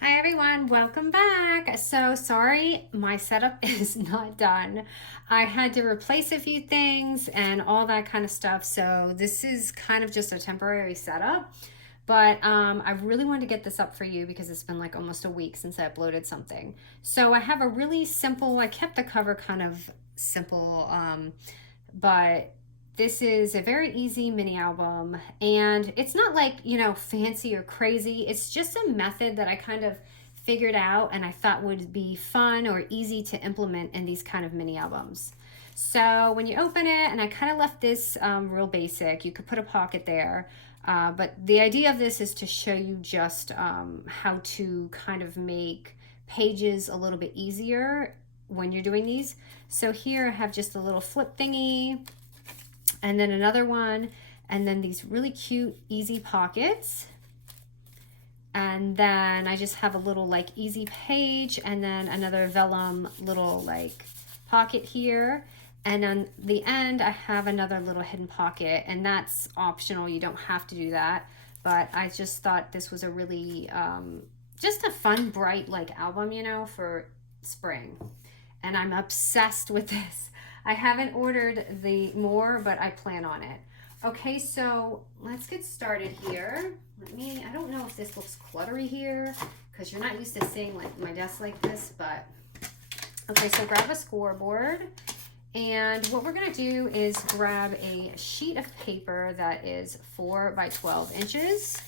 Hi everyone, welcome back. So sorry, my setup is not done. I had to replace a few things and all that kind of stuff. So this is kind of just a temporary setup. But I really wanted to get this up for you because it's been like almost a week since I uploaded something. So I have a really simple, I kept the cover kind of simple, but this is a very easy mini album, and it's not like, fancy or crazy. It's just a method that I kind of figured out and I thought would be fun or easy to implement in these kind of mini albums. So when you open it, and I kind of left this real basic, you could put a pocket there. But the idea of this is to show you just how to kind of make pages a little bit easier when you're doing these. So here I have just a little flip thingy, and then another one, and then these really cute easy pockets, and then I just have a little like easy page, and then another vellum little like pocket here, and on the end I have another little hidden pocket, and that's optional, you don't have to do that, but I just thought this was a really just a fun bright like album, for spring, and I'm obsessed with this. I haven't ordered the more, but I plan on it. Okay, so let's get started here. I don't know if this looks cluttery here because you're not used to seeing like my desk like this, but okay, so grab a scoreboard. And what we're gonna do is grab a sheet of paper that is 4 by 12 inches.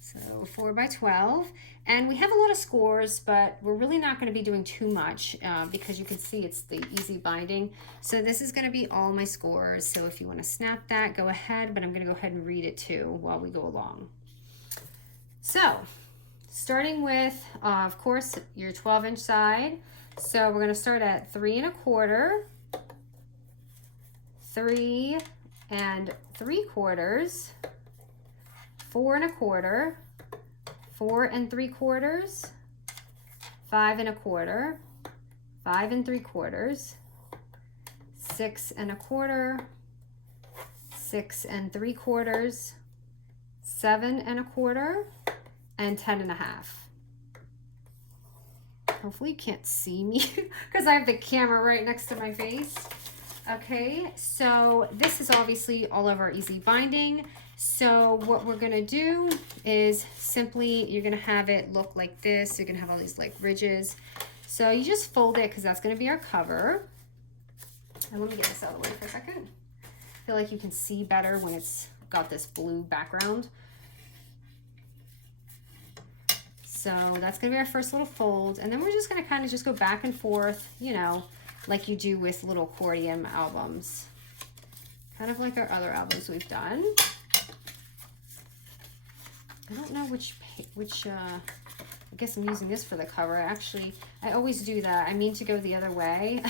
So 4 by 12. And we have a lot of scores, but we're really not going to be doing too much because you can see it's the easy binding. So this is going to be all my scores. So if you want to snap that, go ahead, but I'm going to go ahead and read it too while we go along. So starting with, of course, your 12-inch side. So we're going to start at 3 1/4, 3 3/4, 4 1/4, 4 3/4, 5 1/4, 5 3/4, 6 1/4, 6 3/4, 7 1/4, and 10 1/2. Hopefully you can't see me because I have the camera right next to my face. Okay, so this is obviously all of our easy binding. So what we're gonna do is simply, you're gonna have it look like this. You're gonna have all these like ridges. So you just fold it because that's gonna be our cover. And let me get this out of the way for a second. I feel like you can see better when it's got this blue background. So that's gonna be our first little fold. And then we're just gonna kind of just go back and forth, like you do with little accordion albums. Kind of like our other albums we've done. I don't know which I guess I'm using this for the cover. Actually, I always do that. I mean to go the other way.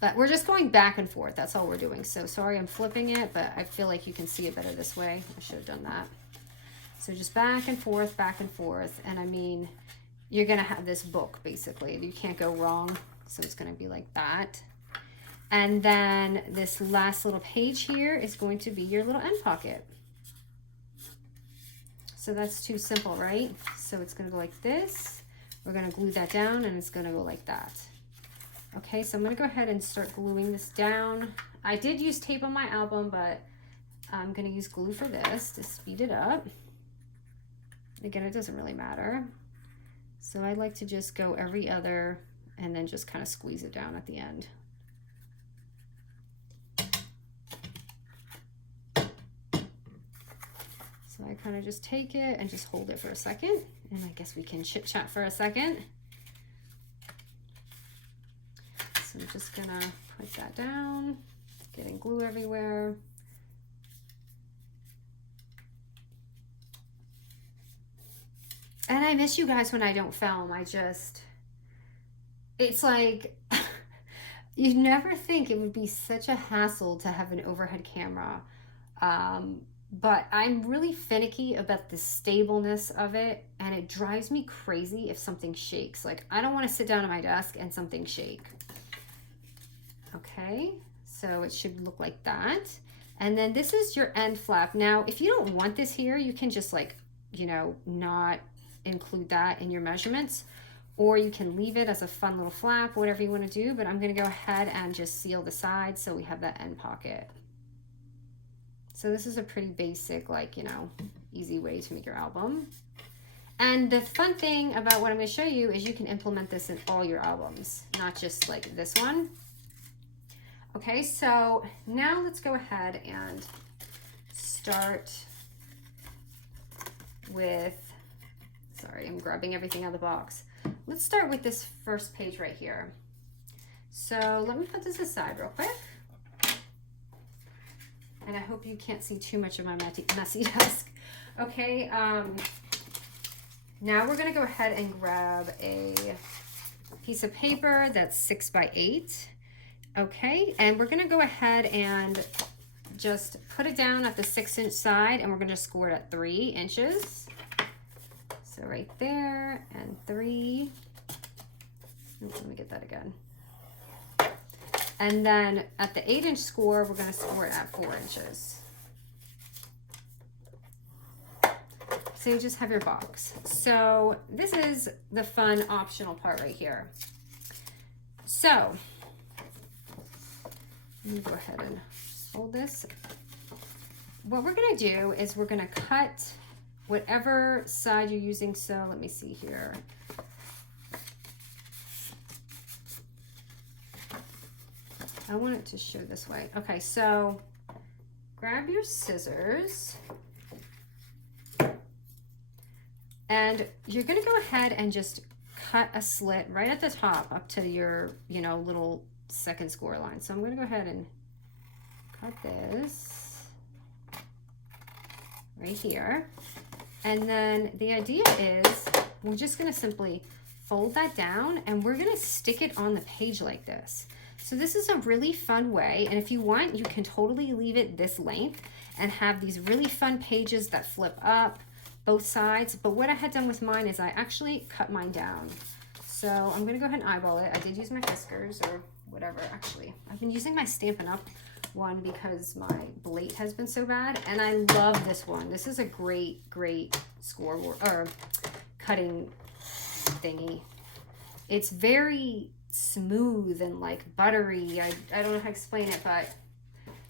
But we're just going back and forth. That's all we're doing. So sorry I'm flipping it, but I feel like you can see it better this way. I should have done that. So just back and forth, and I mean, you're gonna have this book basically. You can't go wrong. So it's gonna be like that. And then this last little page here is going to be your little end pocket. So that's too simple, right? So it's gonna go like this. We're gonna glue that down, and it's gonna go like that. Okay, so I'm gonna go ahead and start gluing this down. I did use tape on my album, but I'm gonna use glue for this to speed it up. Again, it doesn't really matter. So I like to just go every other and then just kind of squeeze it down at the end. So I kind of just take it and just hold it for a second, and I guess we can chit chat for a second. So I'm just gonna put that down, getting glue everywhere. And I miss you guys when I don't film. It's like, you never think it would be such a hassle to have an overhead camera. But I'm really finicky about the stableness of it, and it drives me crazy if something shakes. Like, I don't want to sit down at my desk and something shake. Okay, so it should look like that. And then this is your end flap. Now, if you don't want this here, you can just like, not include that in your measurements, or you can leave it as a fun little flap, whatever you want to do. But I'm going to go ahead and just seal the sides so we have that end pocket. So this is a pretty basic, like, you know, easy way to make your album. And the fun thing about what I'm going to show you is you can implement this in all your albums, not just like this one. Okay, so now let's go ahead and start with, sorry, I'm grabbing everything out of the box. Let's start with this first page right here. So let me put this aside real quick. And I hope you can't see too much of my messy desk. Okay, now we're gonna go ahead and grab a piece of paper that's 6 by 8. Okay, and we're gonna go ahead and just put it down at the 6-inch side, and we're gonna score it at 3 inches. So right there, and 3. Oops, let me get that again. And then at the 8-inch score, we're gonna score it at 4 inches. So you just have your box. So this is the fun optional part right here. So let me go ahead and hold this. What we're gonna do is we're gonna cut whatever side you're using. So let me see here. I want it to show this way. Okay, so grab your scissors and you're gonna go ahead and just cut a slit right at the top up to your, you know, little second score line. So I'm gonna go ahead and cut this right here. And then the idea is we're just gonna simply fold that down and we're gonna stick it on the page like this. So this is a really fun way, and if you want, you can totally leave it this length and have these really fun pages that flip up both sides. But what I had done with mine is I actually cut mine down. So I'm gonna go ahead and eyeball it. I did use my whiskers or whatever. Actually, I've been using my Stampin' Up! One because my blade has been so bad, and I love this one. This is a great scoreboard or cutting thingy. It's very smooth and like buttery. I don't know how to explain it, but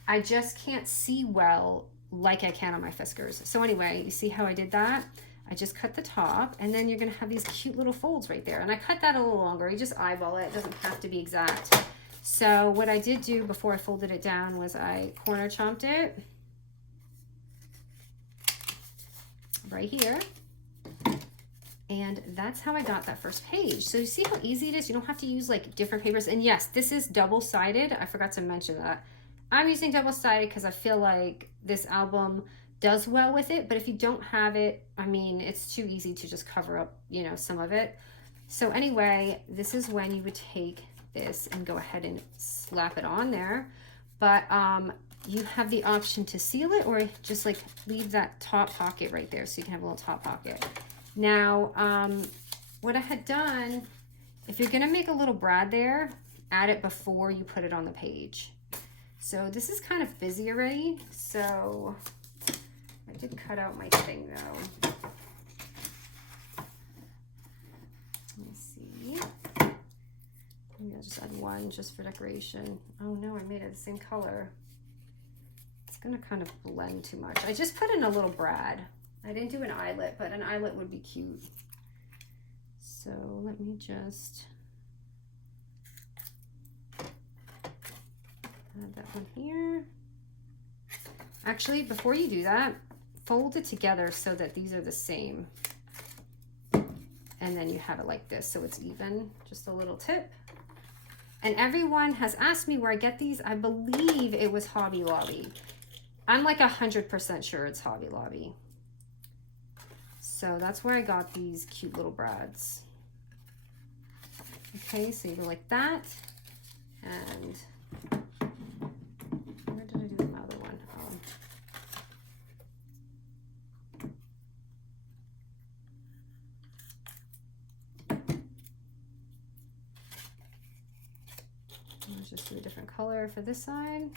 I just can't see well like I can on my whiskers. So anyway, you see how I did that? I just cut the top, and then you're gonna have these cute little folds right there. And I cut that a little longer. You just eyeball it. It doesn't have to be exact. So what I did do before I folded it down was I corner chomped it right here. And that's how I got that first page. So you see how easy it is? You don't have to use like different papers. And yes, this is double-sided. I forgot to mention that. I'm using double-sided because I feel like this album does well with it. But if you don't have it, I mean, it's too easy to just cover up, you know, some of it. So anyway, this is when you would take this and go ahead and slap it on there. But you have the option to seal it or just like leave that top pocket right there so you can have a little top pocket. Now, what I had done, if you're gonna make a little brad there, add it before you put it on the page. So this is kind of busy already, so I did cut out my thing though. Let me see. Maybe I'll just add one just for decoration. Oh no, I made it the same color. It's gonna kind of blend too much. I just put in a little brad. I didn't do an eyelet, but an eyelet would be cute. So let me just add that one here. Actually, before you do that, fold it together so that these are the same. And then you have it like this, so it's even, just a little tip. And everyone has asked me where I get these. I believe it was Hobby Lobby. I'm like 100% sure it's Hobby Lobby. So that's where I got these cute little brads. Okay, so you go like that. And where did I do my other one? Let's just do a different color for this side.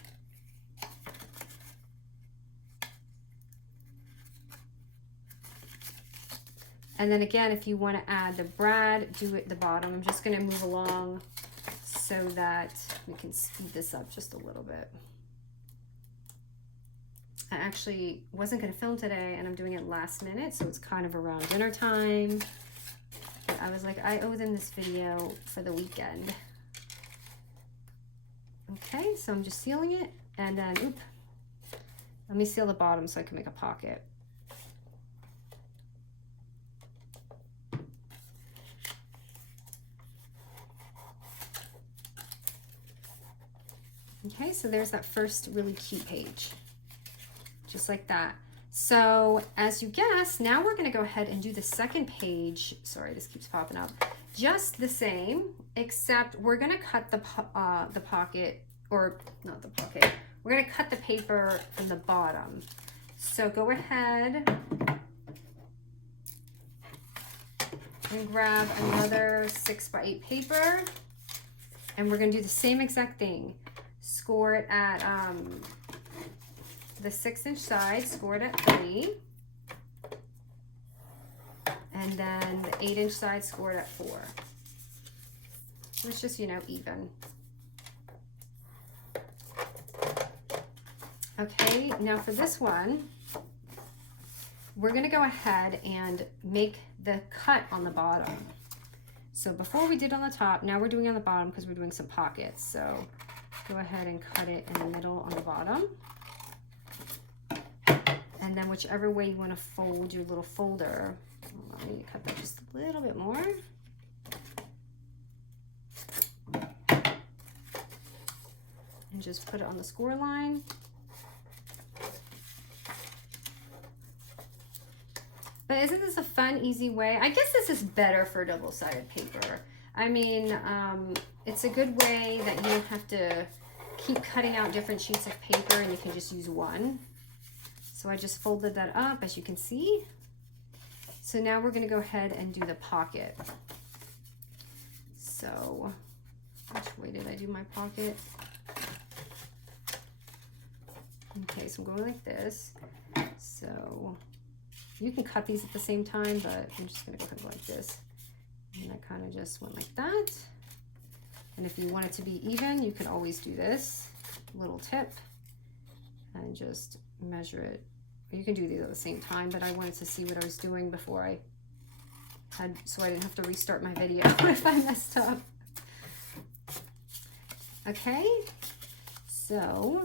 And then again, if you want to add the brad, do it at the bottom. I'm just going to move along so that we can speed this up just a little bit. I actually wasn't going to film today, and I'm doing it last minute, so it's kind of around dinner time. But I was like, I owe them this video for the weekend. Okay, so I'm just sealing it, and then, oop, let me seal the bottom so I can make a pocket. Okay, so there's that first really cute page, just like that. So as you guessed, now we're going to go ahead and do the second page. Sorry, this keeps popping up. Just the same, except we're going to cut the pocket, or not the pocket. We're going to cut the paper from the bottom. So go ahead and grab another 6x8 paper, and we're going to do the same exact thing. Score it at the 6-inch side, score it at 3. And then the 8-inch side, score it at 4. So it's just, you know, even. Okay, now for this one, we're going to go ahead and make the cut on the bottom. So before we did on the top, now we're doing on the bottom because we're doing some pockets. So go ahead and cut it in the middle on the bottom. And then whichever way you want to fold your little folder, I need to cut that just a little bit more. And just put it on the score line. But isn't this a fun, easy way? I guess this is better for double-sided paper. I mean, it's a good way that you don't have to keep cutting out different sheets of paper and you can just use one. So I just folded that up, as you can see. So now we're going to go ahead and do the pocket. So which way did I do my pocket? Okay, so I'm going like this. So you can cut these at the same time, but I'm just going to go ahead and go like this. And I kind of just went like that. And if you want it to be even, you can always do this little tip and just measure it. You can do these at the same time, but I wanted to see what I was doing before I had, so I didn't have to restart my video if I messed up. Okay, so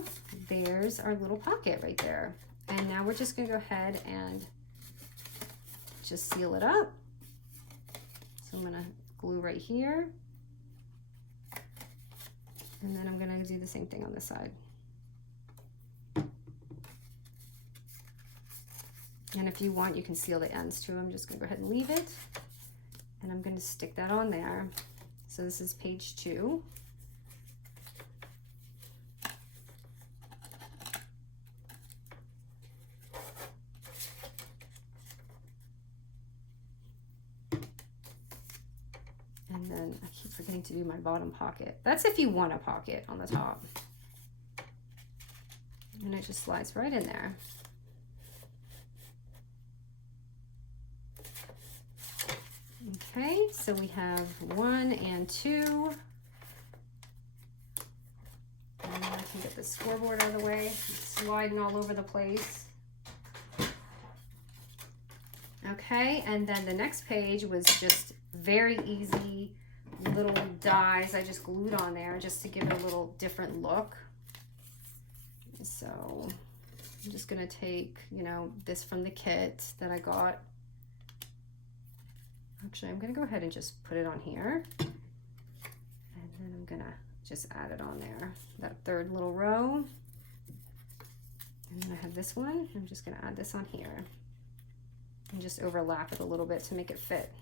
there's our little pocket right there. And now we're just going to go ahead and just seal it up. So I'm going to glue right here. And then I'm going to do the same thing on this side. And if you want, you can seal the ends too. I'm just going to go ahead and leave it. And I'm going to stick that on there. So this is page 2. And then I keep forgetting to do my bottom pocket. That's if you want a pocket on the top. And it just slides right in there. Okay, so we have 1 and 2. And then I can get the scoreboard out of the way. It's sliding all over the place. Okay, and then the next page was just very easy little dies I just glued on there just to give it a little different look. So I'm just gonna take, you know, this from the kit that I got. Actually, I'm gonna go ahead and just put it on here. And then I'm gonna just add it on there, that third little row. And then I have this one. I'm just gonna add this on here and just overlap it a little bit to make it fit.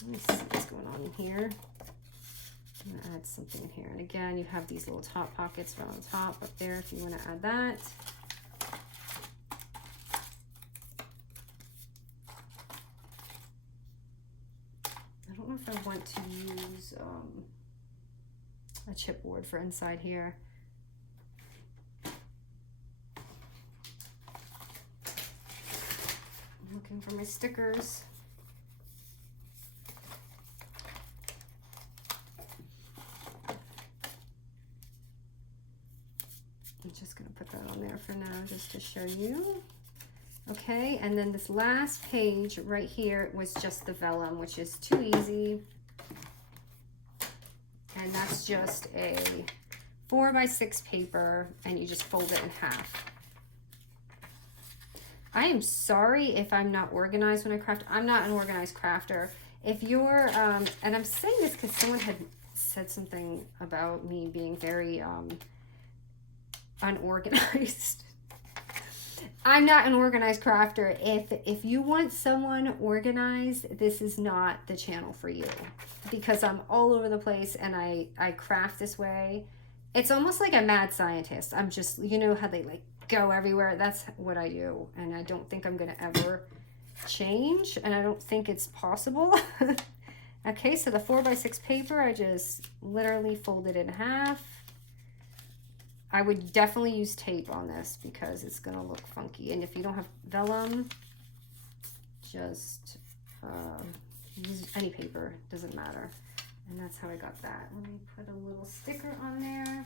Let me see what's going on in here. I'm gonna add something in here. And again, you have these little top pockets right on top up there if you wanna add that. I don't know if I want to use a chipboard for inside here. for my stickers. I'm just going to put that on there for now just to show you. Okay, and then this last page right here was just the vellum, which is too easy. And that's just a 4x6 paper, and you just fold it in half. I am sorry if I'm not organized when I craft. I'm not an organized crafter. If you're, and I'm saying this because someone had said something about me being very unorganized. I'm not an organized crafter. If you want someone organized, this is not the channel for you, because I'm all over the place and I craft this way. It's almost like a mad scientist. I'm just, you know how they like go everywhere. That's what I do, and I don't think I'm gonna ever change, and I don't think it's possible. Okay, so the 4x6 paper, I just literally folded it in half. I would definitely use tape on this because it's gonna look funky. And if you don't have vellum, just use any paper, doesn't matter. And that's how I got that. Let me put a little sticker on there.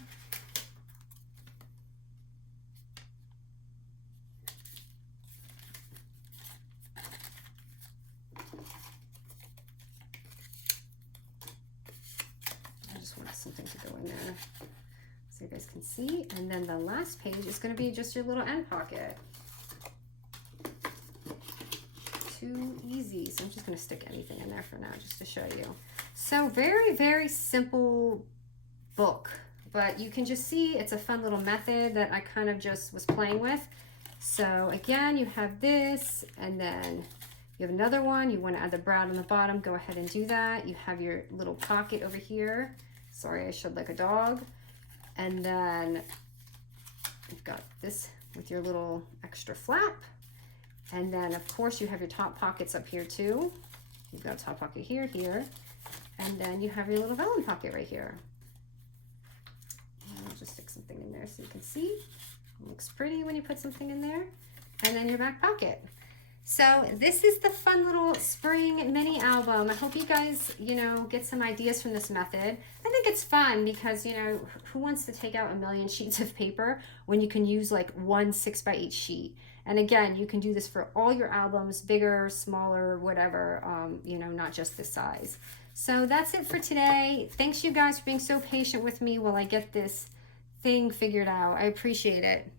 I just want something to go in there so you guys can see. And then the last page is going to be just your little end pocket. Too easy. So I'm just going to stick anything in there for now just to show you. So very, very simple book, but you can just see it's a fun little method that I kind of just was playing with. So again, you have this, and then you have another one. You want to add the brown on the bottom, go ahead and do that. You have your little pocket over here. Sorry, I showed like a dog. And then you've got this with your little extra flap. And then of course you have your top pockets up here too. You've got a top pocket here, here. And then you have your little vellum pocket right here. And I'll just stick something in there so you can see. It looks pretty when you put something in there. And then your back pocket. So this is the fun little spring mini album. I hope you guys, you know, get some ideas from this method. I think it's fun because, you know, who wants to take out a million sheets of paper when you can use like one 6x8 sheet? And again, you can do this for all your albums, bigger, smaller, whatever, you know, not just this size. So that's it for today. Thanks you guys for being so patient with me while I get this thing figured out. I appreciate it.